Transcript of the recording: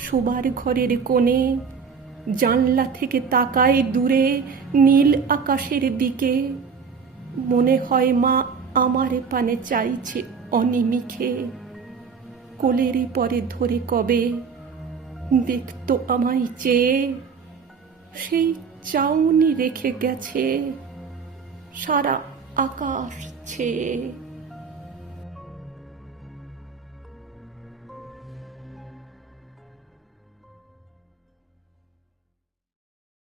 শোবার ঘরের কোণে, জানলা থেকে তাকায় দূরে, নীল আকাশের দিকে। মনে হয় মা আমার পানে চাইছে অনিমিখে। কোলের পরে ধরে কবে? দেখতো আমায় চেয়ে। সেই চাউনি রেখে গেছে সারা আকাশ ছেয়ে।